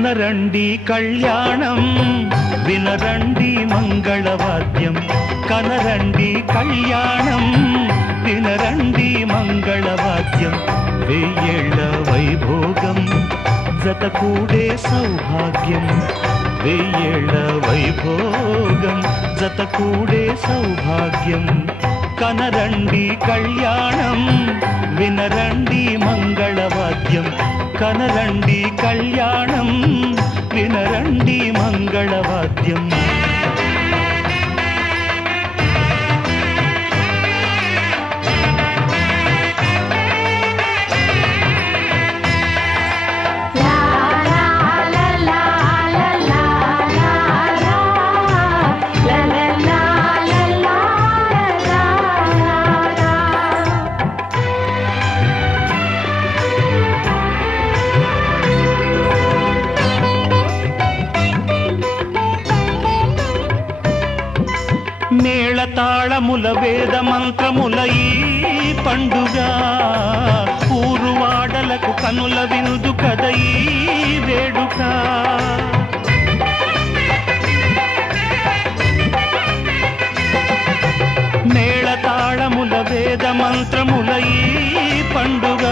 కనరండి కళ్యాణం వినరండి మంగళవాద్యం కనరండి కళ్యాణం వినరండి మంగళవాద్యం వెయ్యేళ్ల వైభోగం జతకూడే సౌభాగ్యం వెయ్యేళ్ల వైభోగం జతకూడే సౌభాగ్యం కనరండి కళ్యాణం వినరండి మంగళవాద్యం కనరండి కళ్యాణం వినరండి మంగళవాద్యం మేళతాళముల వేద మంత్రముల ఈ పండుగ ఊరువాడలకు కనుల విందు కద ఈ వేడుక మేళతాళముల వేద మంత్రముల ఈ పండుగ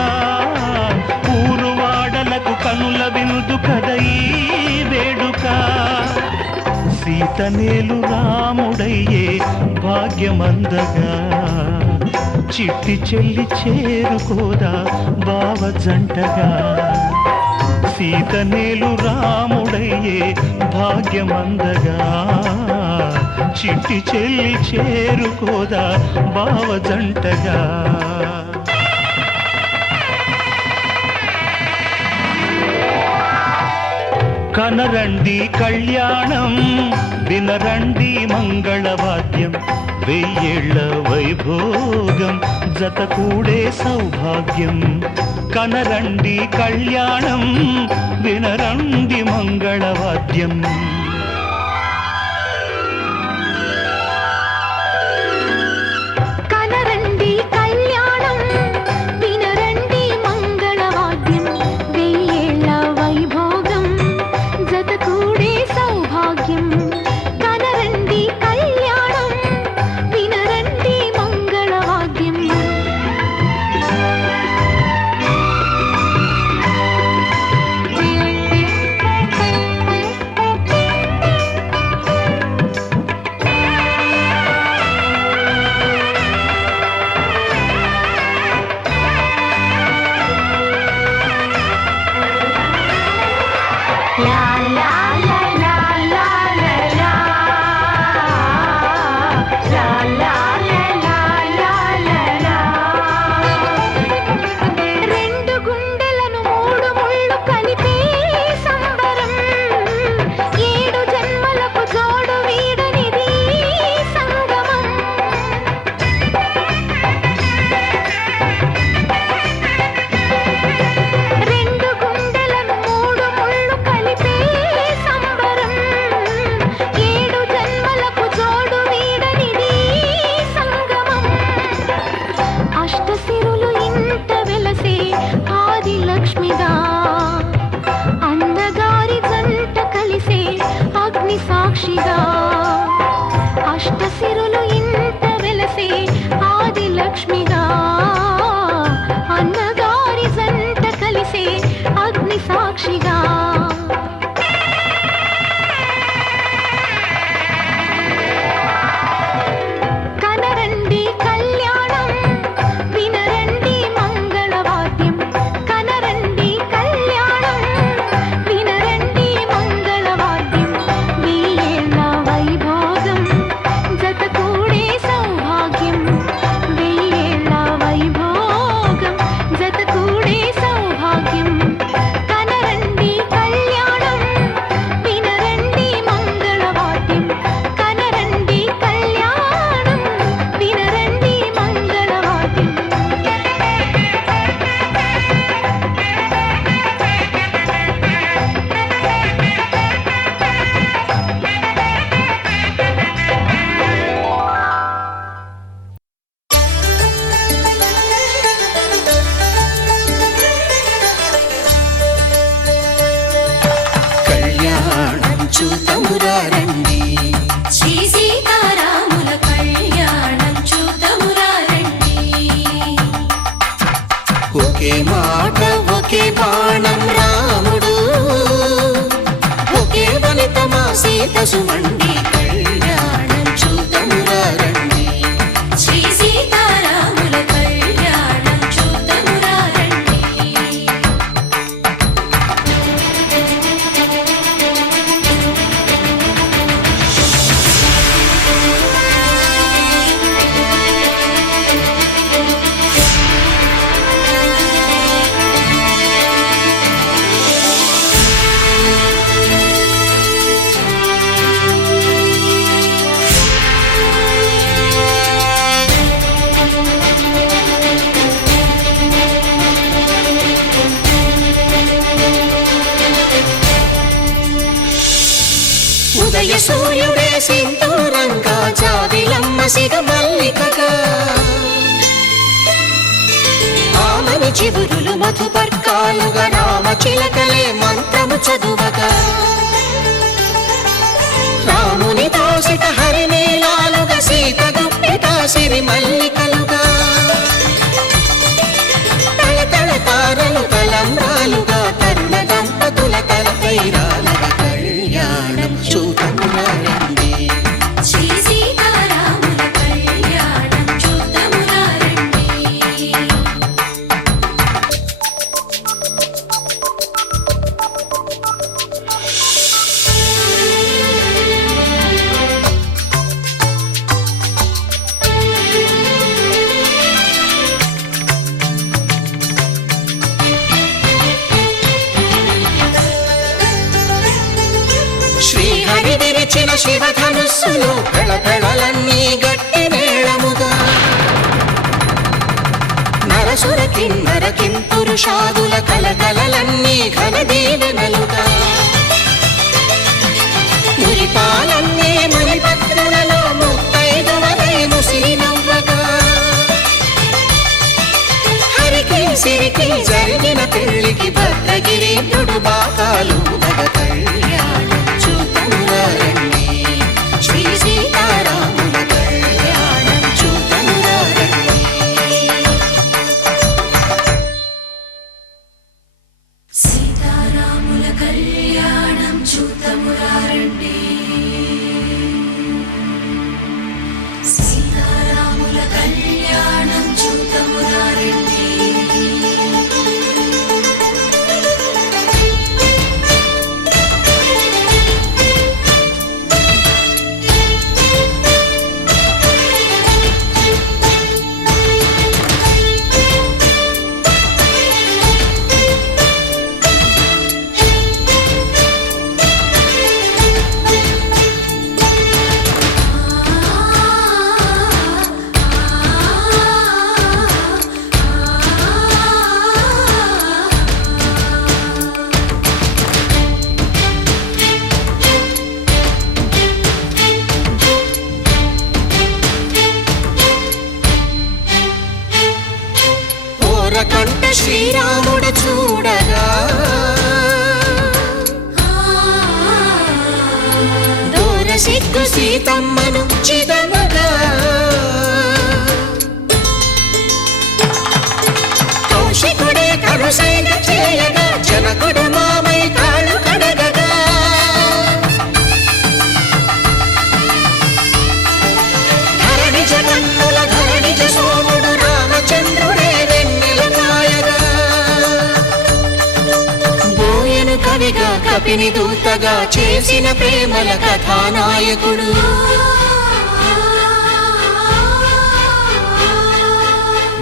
ఊరువాడలకు కనుల విందు కద ఈ వేడుక సీతనేలు రాముడయ్యే భాగ్యమందగా చిట్టి చెల్లి చేరుకోదా బావ జంటగా సీతనేలు రాముడయ్యే భాగ్యమందగా చిట్టి చెల్లి చేరుకోదా బావ జంటగా కనరండి కళ్యాణం వినరండి మంగళవాద్యం వెయ్యేళ్ల వైభోగం జతకూడే సౌభాగ్యం కనరండి కళ్యాణం వినరండి మంగళవాద్యం సాక్షిగా అష్టసిరులు ఇంత వెలసే ఆది లక్ష్మిగా అన్నగారి జంట కలిసే అగ్ని సాక్షిగా కనరండి కళ్యాణం వినరండి మంగళవాద్యం కనరండి కళ్యాణం వినరండి మంగళవాద్యం వెయ్యేళ్ల సీత సుమండి కళ్యాణం చూతమురా రండి. శ్రీ సీతారాముల కళ్యాణం చూతమురా రండి. ఉదయ సూర్యుడే సింధూరంగా జాబిలమ్మ సిగ మల్లికగా ఆమని చివురులు మధుపర్కాలుగా రామ చిలకలే మంత్రము చదువగా రాముని దోసిట హరినీలాలుగా సీత గుప్పిట సిరి మల్లికలుగా తళతళ తారలు తలంబ్రాలుగా తరుణ దంపతుల తలపై రాలగా కళ్యాణం చూతమురా రండి. శ్రీ సీతారాముల కళ్యాణం చూతమురా రండి. శ్రీహరి విరిచిన శివధనుస్సులు పెళపెళలన్నీ గట్టి మేళముగా నరసుర కిన్నర కింపురుషాదుల కలకలలన్నీ ఘన దీవెనలుగా మురిపాలన్నీ మణిపత్రులలో ముత్తైదువలై ముసిరి నవ్వగా హరికి సిరికి జరిగిన పెళ్లికి భద్రగిరీంద్రుడు బాకాలు కళ్యాణం చూతమురా రండి. శ్రీ సీతారాముల కళ్యాణం చూతమురా రండి. సీతారాముల కళ్యాణం చూతమురా రండి. సీతారాముల కళ్యాణం చూతమురా రండి. కంట శ్రీరాముడు చూడగా దూర సిగ్గు సీతమ్మను చిదమగా కౌశికుడే కరుసైన చేయగా జనకుడు మామై కాళ్ళు కడగగా ధరణి జగన్నుల ధరణిజ సోముడు రామచంద్రుడే కవిగా కపిని దూతగా చేసిన ప్రేమల కథానాయకుడు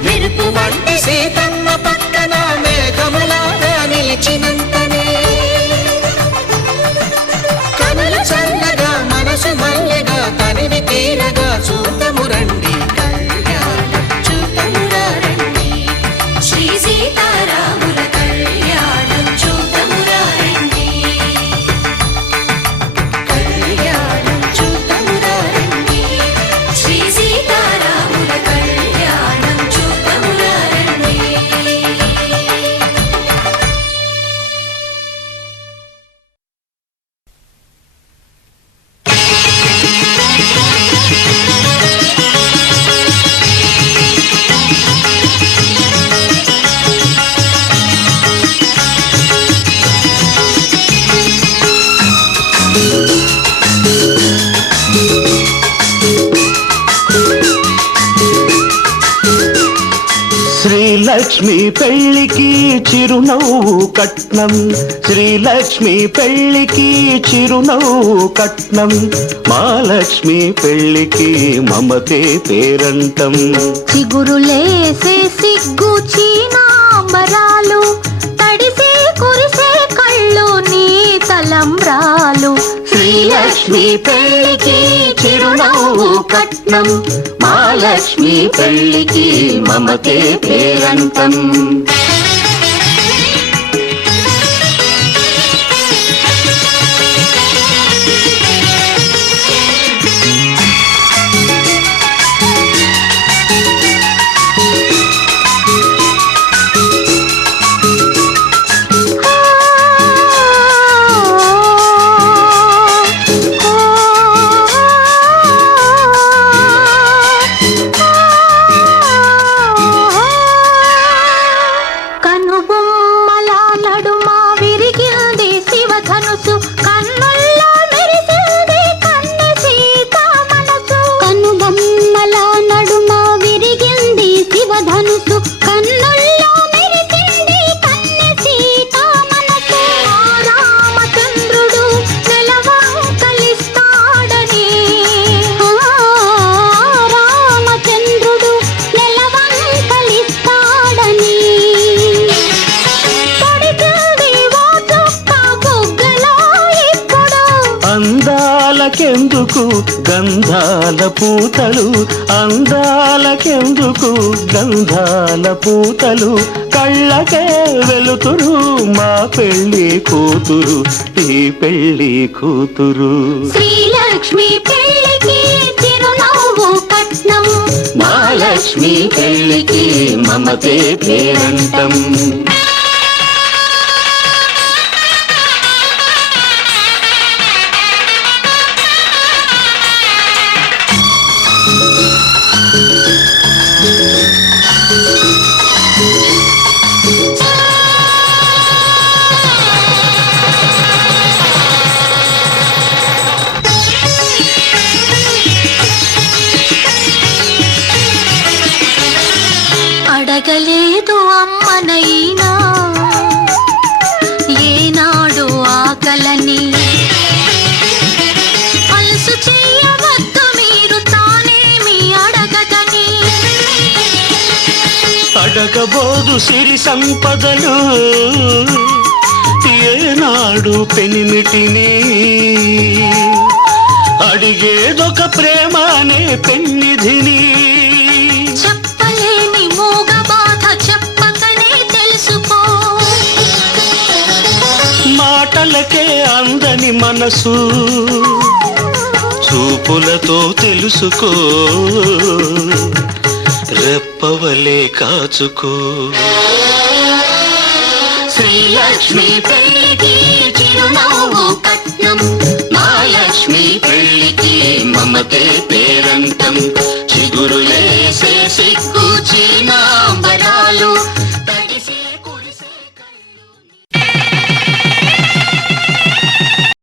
మెరుపు వంటి సీతమ్మ పక్కన మేఘములాగా నిలిచినంతనే కనులు చల్లగా మనసు మల్లెగా తనివి తీరగా చూతము రండి. కళ్యాణం చూతమురా రండి. శ్రీ సీతారాముల కళ్యాణం చూతమురా రండి. కళ్యాణం చూతమురా రండి. శ్రీ సీతారాముల కళ్యాణం చూతమురా రండి. శ్రీలక్ష్మి పెళ్ళికి చిరునవ్వు కట్నం, శ్రీలక్ష్మి పెళ్ళికి చిరునవ్వు కట్నం, మహాలక్ష్మి పెళ్ళికి మమతే పేరంటం. చిగురులేసే సిగ్గు చీనాంబరాలు, తడిసే కురిసే కళ్ళు నీ తలంబ్రాలు. శ్రీలక్ష్మి పెళ్ళికి చిరునవ్వు కట్నం, మహాలక్ష్మి పెళ్ళికి మమతే పేరంటం. కనుబొమ్మల నడుమ విరిగింది శివధనుసు, కన్నుల్లో మెరిసింది కన్నె సీత మనసు. కనుబొమ్మల నడుమ విరిగింది శివధనుసు, కన్నుల్లో మెరిసింది కన్నె సీత మనసు. ఆ రామచంద్రుడు నెలవంకలిస్తాడని, ఆ రామచంద్రుడు నెలవంకలిస్తాడని. అందాలకెందుకు గంధాల పూతలు, అందాలకెందుకు గంధాల పూతలు, కళ్ళకే వెలుతురు మా పెళ్ళి కూతురు, ఈ పెళ్ళి కూతురు. శ్రీలక్ష్మి పెళ్ళికి చిరునవ్వు కట్నం, మహాలక్ష్మి పెళ్ళికి మమతే పేరంటం. అడగలేదు అమ్మనైనా ఏనాడు ఆకలని, అలసు చేయవద్దు మీరు తానేమి అడగదని. అడగబోదు సిరి సంపదలు ఏనాడు పెనిమిటిని, అడిగేదొక ప్రేమ అనే పెన్నిధిని. చెప్పలేని మూగ బాధ చెప్పకనే తెలుసుకో, మాటలకే అందని మనసు చూపులతో తెలుసుకో, రెప్పవలే కాచుకో. శ్రీలక్ష్మి పెళ్ళికి చిరునవ్వు కట్నం, మహాలక్ష్మి పెళ్ళికి మమతే